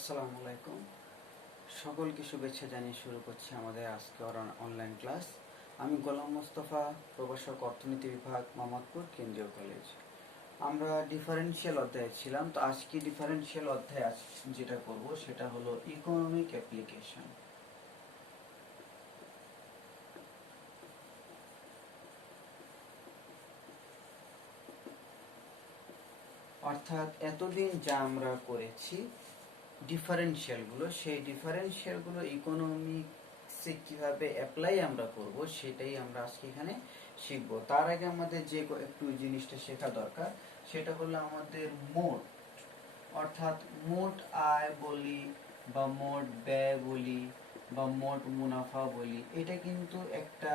আসসালামু আলাইকুম। সকলকে শুভেচ্ছা জানিয়ে শুরু করছি আমাদের আজকে অনলাইন ক্লাস। আমি গোলাম মোস্তফা, প্রভাষক অর্থনীতি বিভাগ, মোহাম্মদপুর কেন্দ্রীয় কলেজ। আমরা ডিফারেন্সিয়াল অধ্যায়ে ছিলাম, তো আজকে ডিফারেন্সিয়াল অধ্যায় যেটা করব সেটা হলো ইকোনমিক অ্যাপ্লিকেশন। অর্থাৎ এতদিন যা আমরা করেছি ডিফারেন্সিয়ালগুলো, সেই ডিফারেন্সিয়ালগুলো ইকোনমিক্সে কিভাবে অ্যাপ্লাই আমরা করব সেটাই আমরা আজকে এখানে শিখব। তার আগে আমাদের যে একটু জিনিসটা শেখা দরকার সেটা হলো আমাদের মোট, অর্থাৎ মোট আয় বলি বা মোট ব্যয় বলি বা মোট মুনাফা বলি, এটা কিন্তু একটা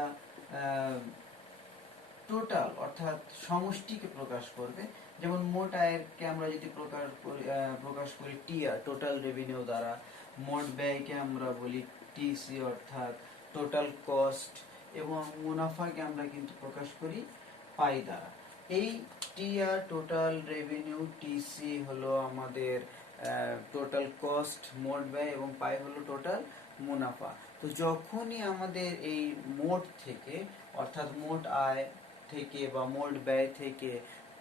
টোটাল অর্থাৎ সমষ্টিকে প্রকাশ করবে। যেমন মোট আয়কে আমরা যদি প্রকাশ করি টিআর, টোটাল রেভিনিউ দ্বারা, মোট ব্যয়কে আমরা বলি টিসি অর্থাৎ টোটাল কস্ট, এবং মুনাফাকে আমরা কিন্তু প্রকাশ করি পাই দ্বারা। এই টিআর, টোটাল রেভিনিউ, টিসি হলো আমাদের টোটাল কস্ট, মোট ব্যয়, এবং পাই হলো টোটাল মুনাফা। তো যখনই আমাদের এই মোট থেকে অর্থাৎ মোট আয় থেকে বা মোট ব্যয় থেকে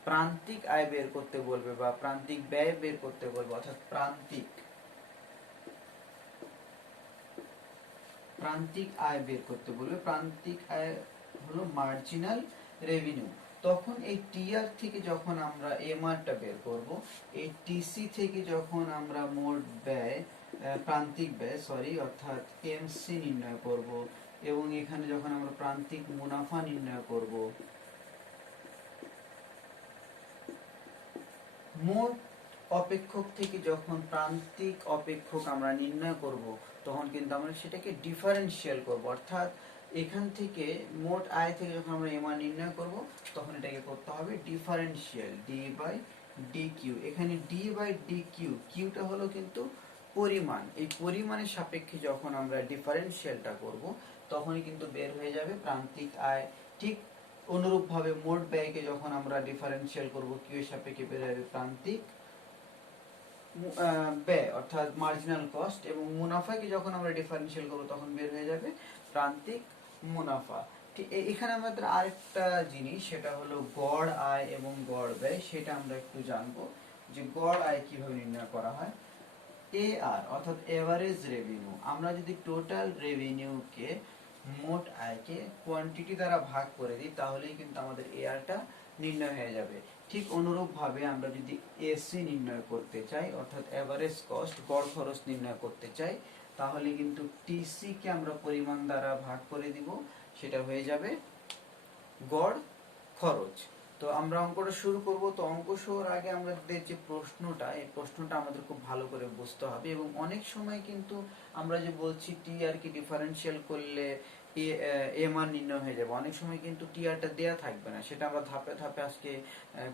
প্রান্তিক আয় বের করতে বলবে বা প্রান্তিক ব্যয় বের করতে বলবে, অর্থাৎ প্রান্তিক আয় বের করতে বলবে, প্রান্তিক আয় হলো মার্জিনাল রেভিনিউ, তখন এই টিআর থেকে যখন আমরা এমআরটা বের করব, এই টিসি থেকে যখন আমরা মোট ব্যয়, প্রান্তিক ব্যয় অর্থাৎ এমসি নির্ণয় করব, এবং এখানে যখন আমরা প্রান্তিক মুনাফা নির্ণয় করব, মোট অপেক্ষক থেকে যখন প্রান্তিক অপেক্ষক আমরা নির্ণয় করব, তখন কিন্তু আমরা সেটাকে ডিফারেন্সিয়াল করব। অর্থাৎ এখান থেকে মোট আয় থেকে যখন আমরা এমআর নির্ণয় করব, তখন এটাকে করতে হবে differential, d by d Q. এখানে ডি বাই ডি কিউ, কিউটা হলো কিন্তু পরিমাণ, এই পরিমাণের সাপেক্ষে যখন আমরা ডিফারেন্সিয়ালটা করব, তখনই কিন্তু বের হয়ে যাবে প্রান্তিক আয়। ঠিক অনুরূপভাবে মোট ব্যয়কে যখন আমরা ডিফারেন্সিয়াল করব, কিউ এর সাপেক্ষে বের হবে প্রান্তিক ব্যয় অর্থাৎ মার্জিনাল কস্ট, এবং মুনাফাকে যখন আমরা ডিফারেন্সিয়াল করব, তখন বের হয়ে যাবে প্রান্তিক মুনাফা। ঠিক এখানে আমাদের আরেকটা জিনিস, সেটা হলো গড় আয় এবং গড় ব্যয়। সেটা আমরা একটু জানবো যে গড় আয় কিভাবে নির্ণয় করা হয়। এআর অর্থাৎ এভারেজ রেভিনিউ, আমরা যদি টোটাল রেভিনিউকে মোট আয়কে কোয়ান্টিটি দ্বারা ভাগ করে দিই, তাহলেই কিন্তু আমাদের এআরটা নির্ণয় হয়ে যাবে। ঠিক অনুরূপ ভাবে আমরা যদি এসি নির্ণয় করতে চাই, অর্থাৎ এভারেজ কস্ট, গড় খরচ নির্ণয় করতে চাই, তাহলে কিন্তু টিসি কে আমরা পরিমাণ দ্বারা ভাগ করে দিব, সেটা হয়ে যাবে গড় খরচ। তো আমরা অঙ্কটা শুরু করব। তো অঙ্ক শুরুর আগে আমাদের যে প্রশ্নটা, এই প্রশ্নটা আমাদের খুব ভালো করে বুঝতে হবে। এবং অনেক সময় কিন্তু আমরা যে বলছি টি আর কি ডিফারেন্সিয়াল করলে এমআর নির্ণয় হয়ে যাবে, অনেক সময় কিন্তু টি আরটা দেয়া থাকবে না, সেটা আমরা ধাপে ধাপে আজকে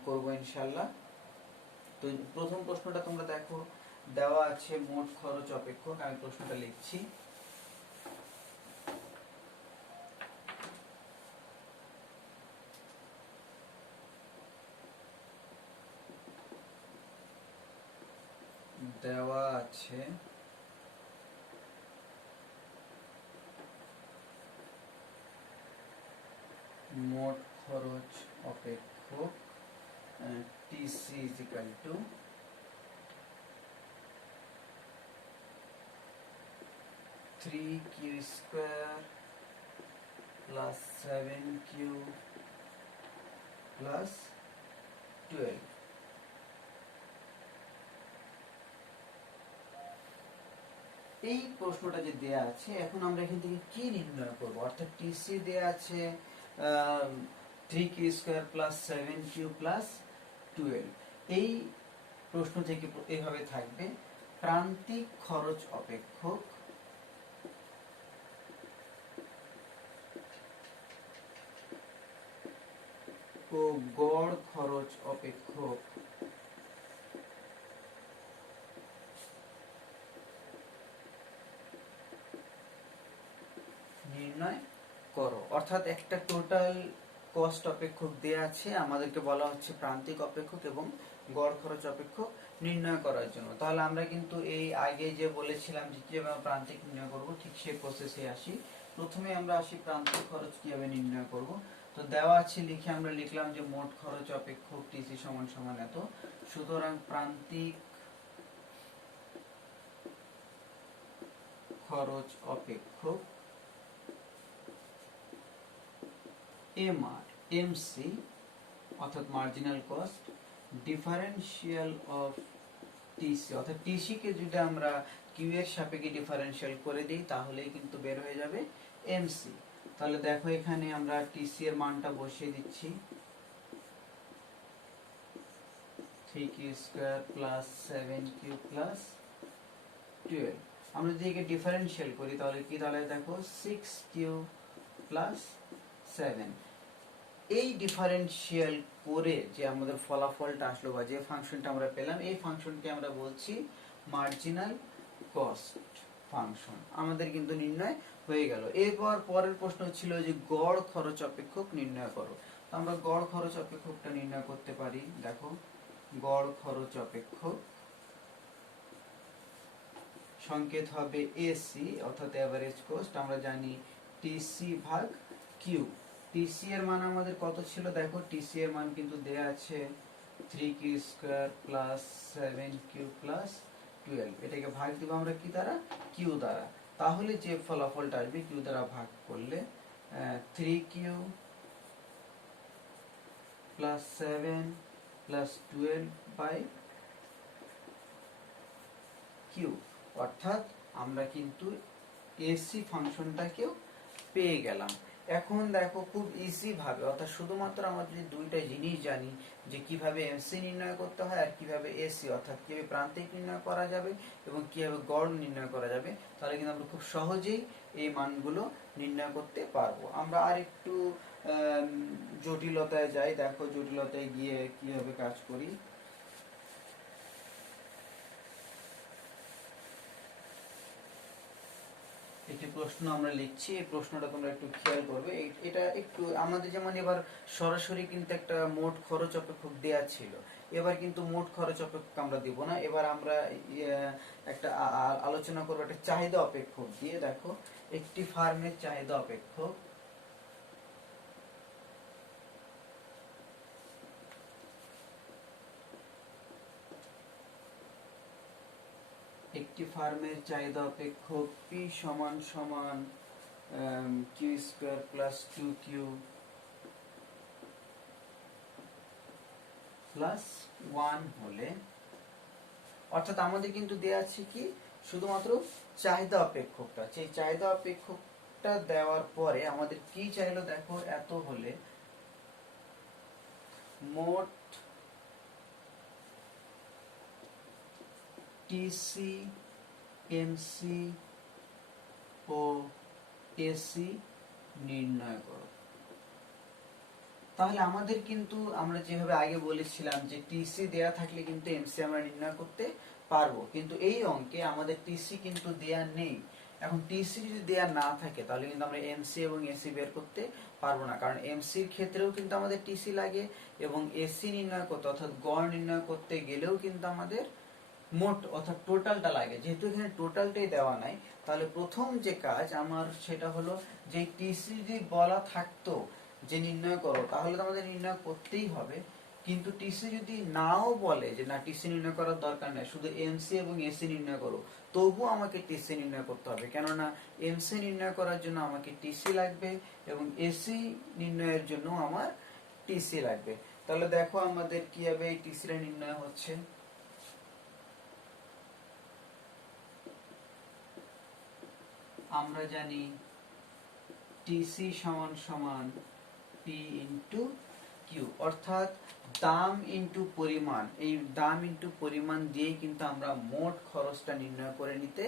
করব ইনশাল্লাহ। তো প্রথম প্রশ্নটা তোমরা দেখো, দেওয়া আছে মোট খরচ অপেক্ষক। আমি প্রশ্নটা লিখছি। দেওয়া আছে মোট খরচ অপেক্ষক TC is equal to 3q square plus 7q plus 12। এই প্রশ্নটা যে দেয়া আছে, এখন আমরা এখান থেকে কি নির্ণয় করব? অর্থাৎ টিসি দেয়া আছে 3q square plus 7q plus 12। এই প্রশ্ন থেকে এভাবে থাকবে, প্রান্তিক খরচ অপেক্ষক ও গড় খরচ অপেক্ষক নির্ণয় করো। অর্থাৎ একটা টোটাল কস্ট অপেক্ষক দেয়া আছে, আমাদেরকে বলা হচ্ছে প্রান্তিক অপেক্ষক এবং গড় খরচ অপেক্ষক নির্ণয় করার জন্য। তাহলে আমরা কিন্তু এই আগে যে বলেছিলাম যে কিভাবে প্রান্তিক নির্ণয় করব, ঠিক সেই প্রসেসে আসি। প্রথমে আমরা আসি প্রান্তিক খরচ কিভাবে নির্ণয় করব। তো দেওয়া আছে লিখে আমরা লিখলাম যে মোট খরচ অপেক্ষক টিসি সমান সমান এত, সুতরাং প্রান্তিক খরচ অপেক্ষক এমআর এমসি অর্থাৎ marginal cost differential of TC, অর্থাৎ টিসি কে যদি আমরা কিউ এর সাপেক্ষে ডিফারেন্সিয়াল করে দিই তাহলেই কিন্তু বের হয়ে যাবে এমসি। তাহলে দেখো এখানে আমরা টিসি এর মানটা বসিয়ে দিচ্ছি 3q square plus 7q plus 12। আমরা যদি একে ডিফারেন্সিয়াল করি তাহলে কি দাঁড়ায় দেখো 6q প্লাস 7। এই ডিফারেন্সিয়াল করে যে আমাদের ফলাফলটা আসলো বা যে ফাংশনটা আমরা পেলাম, এই ফাংশনকে আমরা বলছি মার্জিনাল কস্ট ফাংশন। আমাদের কিন্তু নির্ণয় হয়ে গেল। এরপর পরের প্রশ্ন ছিল যে গড় খরচ অপেক্ষক নির্ণয় করো। তো আমরা গড় খরচ অপেক্ষকটা নির্ণয় করতে পারি। দেখো গড় খরচ অপেক্ষক সংকেত হবে এসি অর্থাৎ এভারেজ কস্ট। আমরা জানি টিসি ভাগ কিউ। টিসি এর মান আমাদের কত ছিল দেখো, টিসি এর মান কিন্তু দেয়া আছে 3q square plus 7q plus 12। এটাকে ভাগ দিব আমরা কি দ্বারা, কিউ দ্বারা। তাহলে যে ফলাফলটা আসবে কিউ দ্বারা ভাগ করলে 3q plus 7 plus 12 by Q, অর্থাৎ আমরা কিন্তু এসি ফাংশনটাকেও পেয়ে গেলাম। এখন দেখো খুব ইজি ভাবে, অর্থাৎ শুধুমাত্র আমরা যদি দুইটা জিনিস জানি যে কিভাবে এমসি নির্ণয় করতে হয় আর কিভাবে এসি অর্থাৎ কিভাবে প্রান্তিক নির্ণয় করা যাবে এবং কিভাবে গড় নির্ণয় করা যাবে, তাহলে কিন্তু আমরা খুব সহজেই এই মানগুলো নির্ণয় করতে পারবো। আমরা আর একটু জটিলতায় যাই। দেখো জটিলতায় গিয়ে কিভাবে কাজ করি। একটি প্রশ্ন আমরা লিখছি, এই প্রশ্নটা তোমরা একটু খেয়াল করবে। এটা একটু আমাদের যেমন এবার সরাসরি কিন্তু একটা মোট খরচ অপেক্ষক দেয়া ছিল, এবার কিন্তু মোট খরচ অপেক্ষক আমরা দিব না। এবার আমরা একটা আলোচনা করবো একটা চাহিদা অপেক্ষক দিয়ে। দেখো একটি ফার্মের চাহিদা অপেক্ষক একটি ফার্মের চাহিদা অপেক্ষক পি সমান সমান Q square plus 2q plus 1 হলে, অর্থাৎ আমাদের কিন্তু দেয়া আছে কি শুধুমাত্র চাহিদা অপেক্ষকটা। সেই চাহিদা অপেক্ষকটা দেওয়ার পরে আমাদের কি চাইলো দেখো, এত হলে মোট টিসি এমসি ও এসি নির্ণয় করো। তাহলে আমাদের কিন্তু আমরা যেভাবে আগে বলেছিলাম যে টিসি দেয়া থাকলে কিন্তু এমসি আমরা নির্ণয় করতে পারবো, কিন্তু এই অঙ্কে আমাদের টিসি কিন্তু দেয়া নেই। এখন টিসি যদি দেয়া না থাকে তাহলে কিন্তু আমরা এমসি এবং এসি বের করতে পারবো না, কারণ এমসির ক্ষেত্রেও কিন্তু আমাদের টিসি লাগে এবং এসি নির্ণয় করতে অর্থাৎ গড় নির্ণয় করতে গেলেও কিন্তু আমাদের মোট অর্থাৎ টোটালটা লাগে। যেহেতু এখানে টোটালটাই দেওয়া নাই, তাহলে প্রথম যে কাজ আমার সেটা হলো যে টিসি যদি বলা থাকতো যে নির্ণয় করো, তাহলে তো আমাদের নির্ণয় করতেই হবে। কিন্তু টিসি যদি নাও বলে যে না টিসি নির্ণয় করার দরকার নেই, শুধু এমসি এবং এসি নির্ণয় করো, তবুও আমাকে টিসি নির্ণয় করতে হবে, কেননা এমসি নির্ণয় করার জন্য আমাকে টিসি লাগবে এবং এসি নির্ণয়ের জন্য আমার টিসি লাগবে। তাহলে দেখো আমাদের কিভাবে এই টিসিটা নির্ণয় হচ্ছে। আমরা জানি টিসি সমান সমান পি ইন্টু কিউ, অর্থাৎ দাম ইন্টু পরিমাণ। এই দাম ইন্টু পরিমাণ দিয়েই কিন্তু আমরা মোট খরচটা নির্ণয় করে নিতে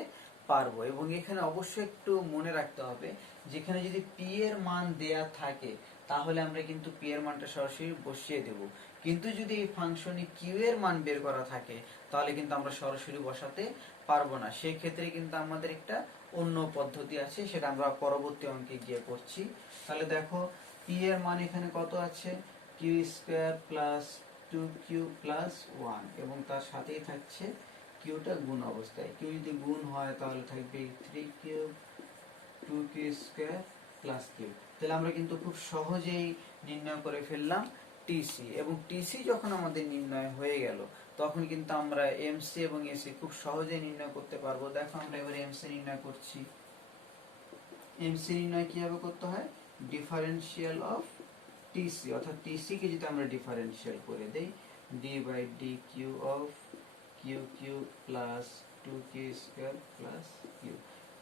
পারবো। এবং এখানে অবশ্যই একটু মনে রাখতে হবে, যেখানে যদি পি এর মান দেয়া থাকে তাহলে আমরা কিন্তু পি এর মানটা সরাসরি বসিয়ে দেব, কিন্তু যদি এই ফাংশনে কিউ এর মান বের করা থাকে তাহলে কিন্তু আমরা সরাসরি বসাতে পারবো না। সেই ক্ষেত্রে কিন্তু আমাদের একটা অন্য পদ্ধতি আছে, সেটা আমরা পরবর্তী অঙ্কে গিয়ে করছি। তাহলে দেখো পি এর মান এখানে কত আছে, Q square plus 2q plus 1 এবং তার সাথেই থাকছে কিউটা গুণ অবস্থায়। কিউ যদি গুণ হয় তাহলে থাকবে 3q 2q square plus Q. তাহলে আমরা কিন্তু খুব সহজেই নির্ণয় করে ফেললাম টিসি, এবং টিসি যখন আমাদের নির্ণয় হয়ে গেল তখন কিন্তু আমরা এমসি এবং এসি খুব সহজেই নির্ণয় করতে পারবো। দেখো আমরা এবারে এমসি নির্ণয় করছি। এমসি নির্ণয় কিভাবে করতে হয়? ডিফারেন্সিয়াল অফ টিসি, অর্থাৎ টিসি কে যদি আমরা ডিফারেন্সিয়াল করে দেই d by d Q of Q Q plus 2q square plus Q.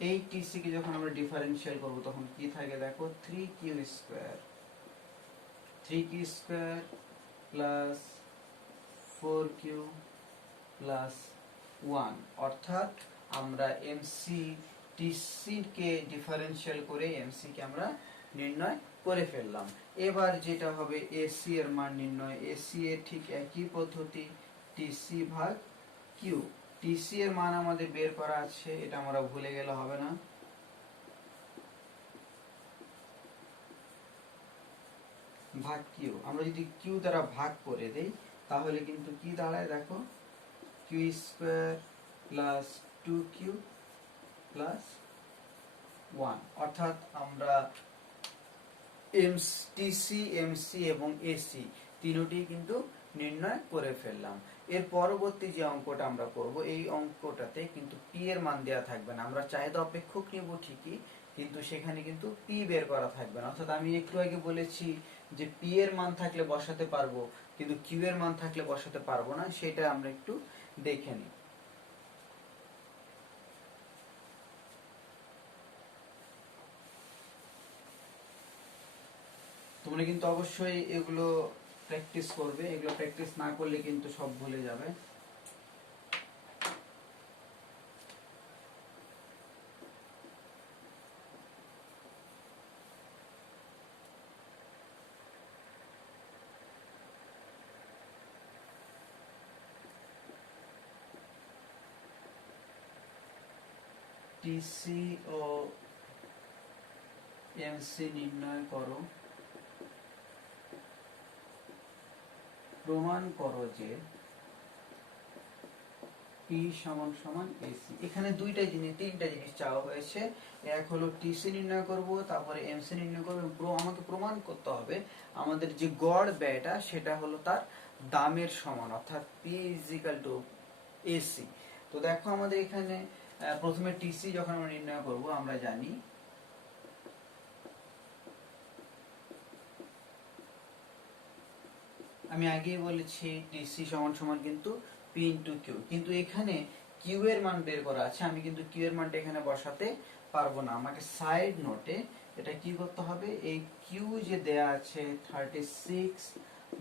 এই টিসি কে যখন আমরা ডিফারেন্সিয়াল করব তখন কি থাকে দেখো 3q square 3q square plus 4q plus 1, অর্থাৎ আমরা এমসি টিসি কে ডিফারেন্সিয়াল করে এমসি কে আমরা নির্ণয় করে ফেললাম। এবার যেটা হবে এসি এর মান নির্ণয়। এসি এর ঠিক একই পদ্ধতি, টিসি ভাগ কিউ। টিসি এর মান আমাদের বের করা আছে, এটা আমরা ভুলে গেলে হবে না। ভাগ কিউ, আমরা যদি কিউ দ্বারা ভাগ করে দেই তাহলে কিন্তু কি দাঁড়ায় দেখো, Q square plus 2q plus 1, অর্থাৎ আমরা টিসি এমসি এবং এসি তিনটি কিন্তু নির্ণয় করে ফেললাম। এর পরবর্তী যে অঙ্কটা আমরা করব, এই অঙ্কটাতে কিন্তু পি এর মান দেওয়া থাকবে না। আমরা চাহিদা অপেক্ষক নিব ঠিকই, কিন্তু সেখানে কিন্তু পি বের করা থাকবে না। অর্থাৎ আমি একটু আগে বলেছি যে পি এর মান থাকলে বসাতে পারবো, কিন্তু কিউ এর মান থাকলে বসাতে পারবো না, সেটা আমরা একটু দেখে নিই। তোমরা কিন্তু অবশ্যই এগুলো প্র্যাকটিস করবে, এগুলো প্র্যাকটিস না করলে কিন্তু সব ভুলে যাবে। টিসি ও এমসি নির্ণয় করো, প্রমাণ করো যে পি সমান সমান এসি। এখানে তিনটা জিনিস চাওয়া হয়েছে। এক হলো টিসি নির্ণয় করব, তারপরে এমসি নির্ণয় করব, এবং আমাকে প্রমাণ করতে হবে আমাদের যে গড় ব্যয়টা সেটা হলো তার দামের সমান, অর্থাৎ P is equal to AC. তো দেখো আমাদের এখানে প্রথমে টিসি যখন আমরা নির্ণয় করব, আমরা জানি আমি আগেই বলেছি টিসি সমান সমান কিন্তু পি ইন্টু কিউ, কিন্তু এখানে কিউ এর মান বের করা আছে, আমি কিন্তু কিউ এর মানটা এখানে বসাতে পারবো না। আমাকে সাইড নোটে এটা কি করতে হবে, এই কিউ যে দেয়া আছে 36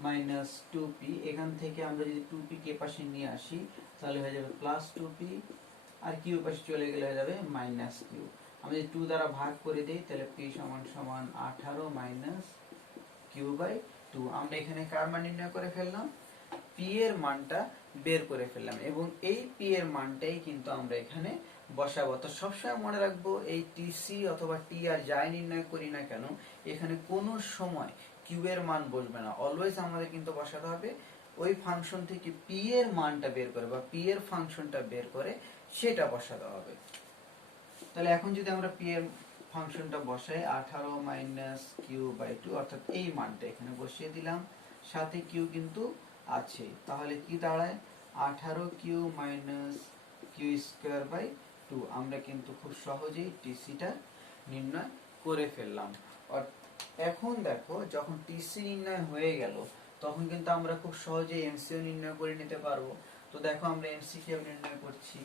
মাইনাস 2p, এখান থেকে আমরা যদি 2p কে পাশে নিয়ে আসি তাহলে হয়ে যাবে প্লাস 2p, আর কিউ পাশে চলে গেলে হয়ে যাবে মাইনাস কিউ। আমি যদি 2 দ্বারা ভাগ করে দিই তাহলে p সমান সমান 18 মাইনাস কিউ বাই 2। আমরা এখানে কার মান নির্ণয় করে ফেললাম, পি এর মানটা বের করে ফেললাম, এবং এই পি এর মানটাই কিন্তু আমরা এখানে বসাবো। তো সবসময় মনে রাখবো এই টিসি অথবা টি আর যাই নির্ণয় করি না কেন, এখানে কোনো সময় কিউ এর মান বসবে না, অলওয়েজ আমাদের কিন্তু বসাতে হবে ওই ফাংশন থেকে পি এর মানটা বের করে বা পি এর ফাংশনটা বের করে সেটা বসাতে হবে। তাহলে এখন যদি আমরা পি এর ফাংশনটা বসাই 18 মাইনাস কিউ বাই 2, অর্থাৎ এই মানটা এখানে বসিয়ে দিলাম, সাথে কিউ কিন্তু আছে, তাহলে কি দাঁড়ায় 18 Q minus Q square by 2। আমরা কিন্তু খুব সহজেই টিসিটা নির্ণয় করে ফেললাম। এখন দেখো যখন টিসি নির্ণয় হয়ে গেল তখন কিন্তু আমরা খুব সহজেই এমসিও নির্ণয় করে নিতে পারবো। তো দেখো আমরা এমসি কিভাবে নির্ণয় করছি।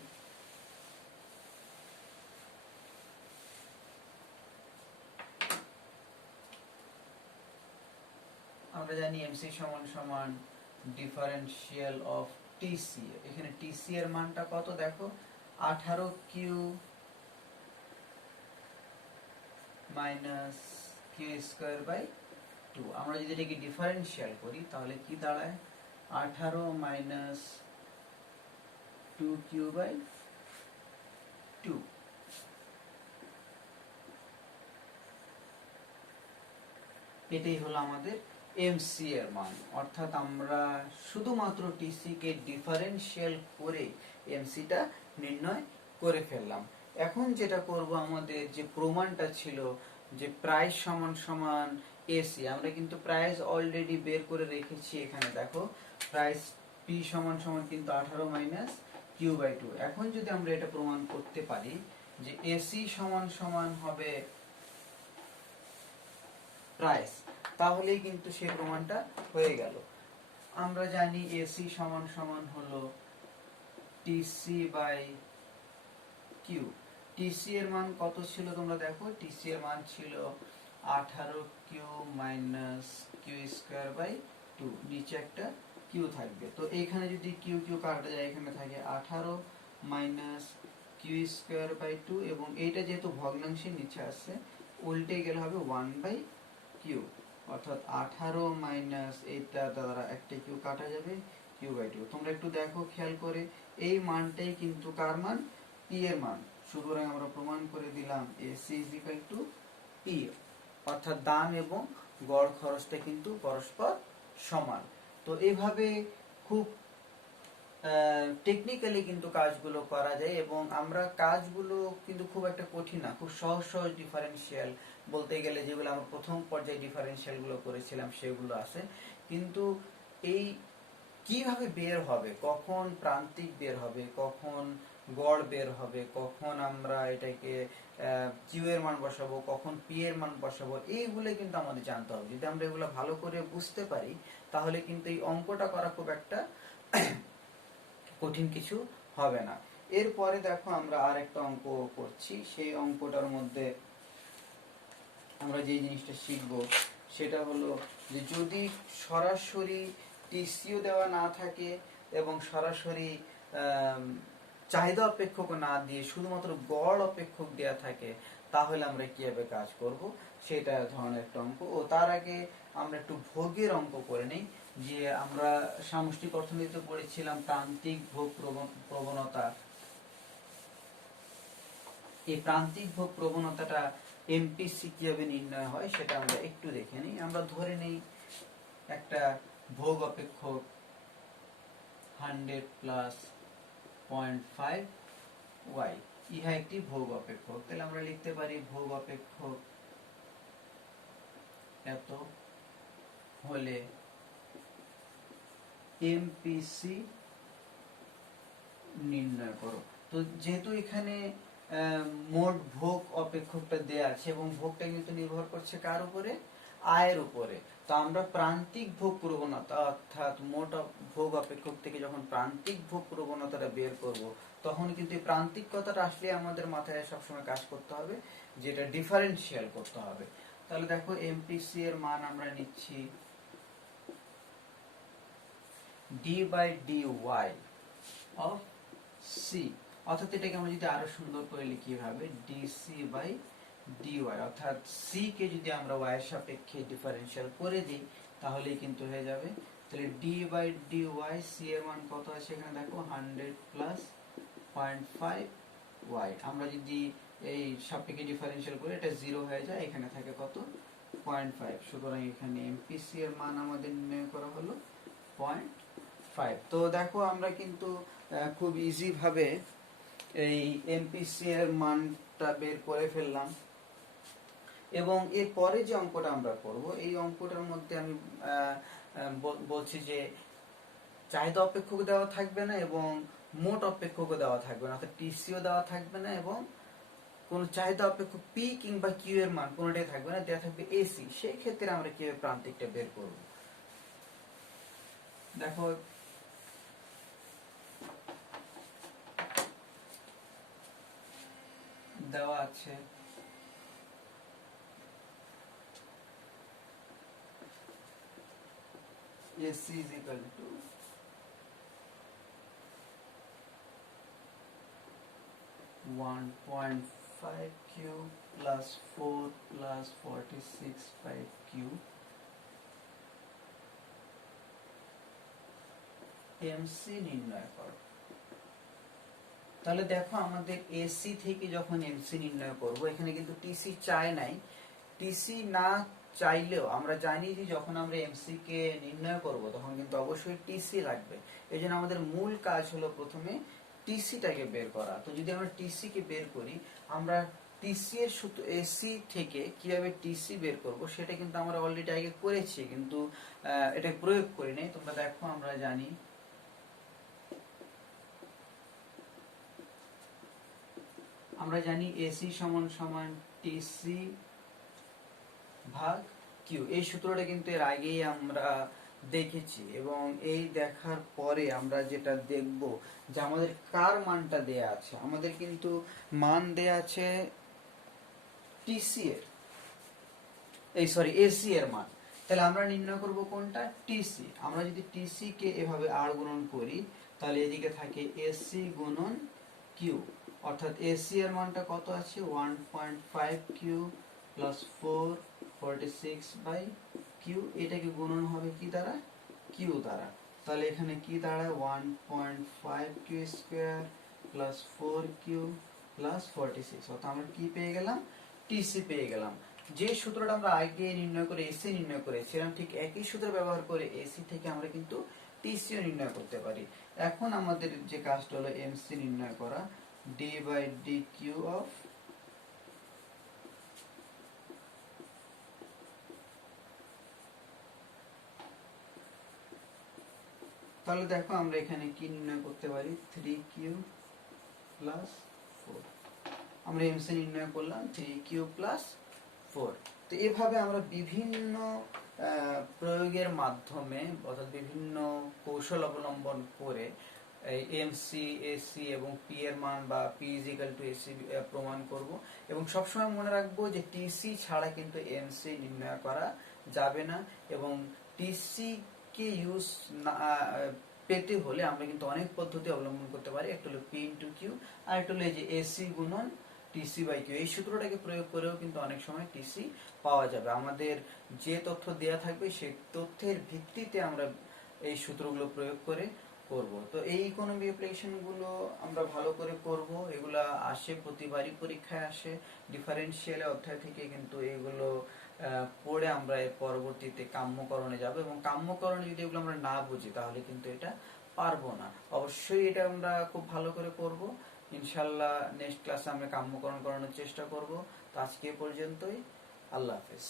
আমরা জানি এমসি সমান সমান ডিফারেন্সিয়াল অফ টিসি। এখানে টিসি এর মানটা কত দেখো, 18 Q minus Q square by 2। আমরা যদি এটাকে ডিফারেন্সিয়াল করি তাহলে কি দাঁড়ায়, 18 মাইনাস 2q বাই 2। এটাই হলো আমাদের এমসি এর মান, অর্থাৎ আমরা শুধুমাত্র টিসি কে ডিফারেন্সিয়াল করে এমসিটা নির্ণয় করে ফেললাম। এখন যেটা করব, আমাদের যে প্রমাণটা ছিল যে প্রাইস সমান সমান এসি, আমরা কিন্তু প্রাইস অলরেডি বের করে রেখেছি। এখানে দেখো প্রাইস পি সমান সমান কিন্তু 18 মাইনাস কিউ বাই 2। এখন যদি আমরা এটা প্রমাণ করতে পারি যে এসি সমান সমান হবে প্রাইস, তাহলেই কিন্তু সেই প্রমাণটা হয়ে গেল। আমরা জানি এসি সমান সমান হলো টিসি বাই কিউ। টিসি এর মান কত ছিল তোমরা দেখো, টিসি এর মান ছিল 18 Q minus Q square by 2, নিচে একটা কিউ থাকবে। তো এইখানে যদি কিউ কিউ কাটা যায়, এখানে থাকে 18 মাইনাস কিউ স্কয়ার বাই 2, এবং এইটা যেহেতু ভগ্নাংশের নিচে আসছে উল্টে গেলে হবে 1 বাই কিউ, অর্থাৎ 18 মাইনাস এইটা দ্বারা একটা কিউ কাটা যাবে, কিউ বাই 2। তোমরা একটু দেখো খেয়াল করে, এই মানটাই কিন্তু কার মান, পি এর মান। সুতরাং আমরা প্রমাণ করে দিলাম AC is equal to P, অর্থাৎ দাম এবং গড় খরচটা কিন্তু পরস্পর সমান। তো এইভাবে খুব টেকনিক্যালি কিন্তু কাজগুলো করা যায়, এবং আমরা কাজগুলো কিন্তু খুব একটা কঠিন না, খুব সহজ সহজ ডিফারেন্সিয়াল বলতে গেলে যেগুলো আমরা প্রথম পর্যায়ে ডিফারেন্সিয়াল গুলো করেছিলাম সেগুলো আছে। কিন্তু এই কিভাবে বের হবে, কখন প্রান্তিক বের হবে, কখন গড় বের হবে, কখন আমরা এটাকে কিউ এর মান বসাবো, কখন পি এর মান বসাবো, এইগুলো কিন্তু আমাদের জানতে হবে। যদি আমরা এগুলো ভালো করে বুঝতে পারি তাহলে কিন্তু এই অঙ্কটা করা খুব একটা কঠিন কিছু হবে না। এরপরে দেখো আমরা আর একটা অঙ্ক করছি। সেই অঙ্কটার মধ্যে আমরা যে জিনিসটা শিখব সেটা হলো যে যদি সরাসরি টিসিও দেওয়া না থাকে এবং সরাসরি চাহিদা অপেক্ষক না দিয়ে শুধুমাত্র গড় অপেক্ষক দেওয়া থাকে, তাহলে আমরা কিভাবে কাজ করব সেটা ধরনের একটা অঙ্ক। ও তার আগে আমরা একটু ভোগের অঙ্ক করে নেই। যে আমরা সামষ্টিক অর্থনীতিতে পড়েছিলাম প্রান্তিক ভোগ প্রবণতা। এই প্রান্তিক ভোগ প্রবণতাটা এমপিসি কিভাবে নির্ণয় হয় সেটা আমরা একটু দেখে নিই। আমরা ধরে নেই একটা ভোগ অপেক্ষক 100 প্লাস 0.5 y, ইহা একটি ভোগ অপেক্ষক। তাহলে আমরা লিখতে পারি ভোগ অপেক্ষক এত হলে এমপিসি নির্ণয় করো। তো যেহেতু এখানে মোট ভোগ অপেক্ষকটা দেয়া আছে এবং ভোগটা কিন্তু নির্ভর করছে কার উপরে, আয়ের উপরে। তো আমরা প্রান্তিক ভোগ প্রবণতা অর্থাৎ মোট ভোগ অপেক্ষক থেকে যখন প্রান্তিক ভোগ প্রবণতাটা বের করব, তখন কিন্তু এই প্রান্তিক কথাটা আসলে আমাদের মাথায় সবসময় কাজ করতে হবে, যেটা ডিফারেন্সিয়াল করতে হবে। তাহলে দেখো এমপিসি এর মান আমরা নিচ্ছি d by d Y of C, অর্থাৎ এটাকে আমরা যদি আরো সুন্দর করে লিখি ভাবে ডিসি বাই ডিওয়াই, অর্থাৎ সি কে যদি আমরা ওয়াই এর সাপেক্ষে ডিফারেন্সিয়াল করে দিই তাহলেই কিন্তু হয়ে যাবে। তাহলে ডি বাই ডিওয়াই, সি এর মান কত আছে এখানে দেখো 100 প্লাস 0.5 ওয়াই। আমরা যদি এই সাপেক্ষে ডিফারেন্সিয়াল করি এটা 0 হয়ে যায়, এখানে থাকে কত 0.5। সুতরাং এখানে এমপিসি এর মান আমাদের নির্ণয় করা হলো 0.5। তো দেখো আমরা কিন্তু খুব ইজি ভাবে এই এমপিসি এর মানটা বের করে ফেললাম। এবং এর পরে যে অঙ্কটা আমরা করব, এই অঙ্কটার মধ্যে আমি বলছি যে চাহিদা অপেক্ষক দেওয়া থাকবে না এবং মোট অপেক্ষক দেওয়া থাকবে না, অর্থাৎ টিসিও দেওয়া থাকবে না এবং কোন চাহিদা অপেক্ষক পি কিংবা কিউ এর মান কোনটাই থাকবে না, দেওয়া থাকবে এসি। সেই ক্ষেত্রে আমরা কিভাবে প্রান্তিকটা বের করব দেখো। দেওয়া আছে AC is equal to 1.5 Q plus 4 plus 46 5 Q MC নির্ণয় করো। তাহলে দেখো আমাদের এসি থেকে যখন এমসি নির্ণয় করব, এখানে কিন্তু টিসি চাই নাই। টিসি না চাইলেও আমরা জানি যে যখন আমরা এমসি কে নির্ণয় করব তখন কিন্তু অবশ্যই টিসি লাগবে। এই জন্য আমাদের মূল কাজ হলো প্রথমে টিসিটাকে বের করা। তো যদি আমরা টিসি কে বের করি, আমরা টিসি এর সূত্র এসি থেকে কিভাবে টিসি বের করব সেটা কিন্তু আমরা অলরেডি আগে করেছি, কিন্তু এটা প্রয়োগ করি নাই। তোমরা দেখো, আমরা জানি এসি সমান সমান টিসি ভাগ কিউ। এই সূত্রটা কিন্তু এর আগেই আমরা দেখেছি, এবং এই দেখার পরে আমরা যেটা দেখব যে আমাদের কার মানটা দেয়া আছে। আমাদের কিন্তু মান দেয়া আছে টিসি এর, এসি এর মান। তাহলে আমরা নির্ণয় করব কোনটা? টিসি। আমরা যদি টিসি কে এভাবে আর গুণন করি, তাহলে এদিকে থাকে এসি গুণন কিউ, অর্থাৎ এসি এর মানটা কত আছে? 1.5 কিউ প্লাস 446 বাই কিউ। এটাকে গুণন হবে কি দ্বারা? কিউ দ্বারা। তাহলে এখানে কি দাঁড়ায়? 1.5 Q square plus 4 Q plus 46। অর্থাৎ আমরা কি পেয়ে গেলাম? টিসি পেয়ে গেলাম। যে সূত্রটা আমরা আগে নির্ণয় করে এসি নির্ণয় করেছিলাম, ঠিক একই সূত্র ব্যবহার করে এসি থেকে আমরা কিন্তু টিসিও নির্ণয় করতে পারি। এখন আমাদের যে কাজটা হলো এমসি নির্ণয় করা। D by d Q of, তাহলে দেখো আমরা এখানে কি নির্ণয় করতে পারি? 3q plus 4। আমরা এমসি নির্ণয় করলাম 3q প্লাস 4। তো এভাবে আমরা বিভিন্ন প্রয়োগের মাধ্যমে, অর্থাৎ বিভিন্ন কৌশল অবলম্বন করে এই এমসি, এসি এবং পি এর মান বা P is equal to AC প্রমাণ করব। এবং সবসময় মনে রাখবো যে টিসি ছাড়া কিন্তু এমসি নির্ণয় করা যাবে না। এবং টিসি কে ইউজ পেতে হলে আমরা কিন্তু অনেক পদ্ধতি অবলম্বন করতে পারি। একটা হলো পি ইন্টু কিউ, আর একটা হলো এই যে এসি গুণন টিসি বাই কিউ। এই সূত্রটাকে প্রয়োগ করেও কিন্তু অনেক সময় টিসি পাওয়া যাবে। আমাদের যে তথ্য দেয়া থাকবে সেই তথ্যের ভিত্তিতে আমরা এই সূত্রগুলো প্রয়োগ করে করব। তো এই ইকোনমি অ্যাপ্লিকেশন গুলো আমরা ভালো করে করব। এগুলা আসে, প্রতিবারই পরীক্ষায় আসে। ডিফারেন্সিয়াল অধ্যায় থেকে কিন্তু এগুলো পড়ে আমরা এর পরবর্তীতে কাম্যকরণে যাব, এবং কাম্যকরণে যদি এগুলো আমরা না বুঝি তাহলে কিন্তু এটা পারবো না। অবশ্যই এটা আমরা খুব ভালো করে করব। ইনশাল্লাহ নেক্সট ক্লাসে আমরা কাম্যকরণ করানোর চেষ্টা করব। তো আজকে পর্যন্তই। আল্লাহ হাফেজ।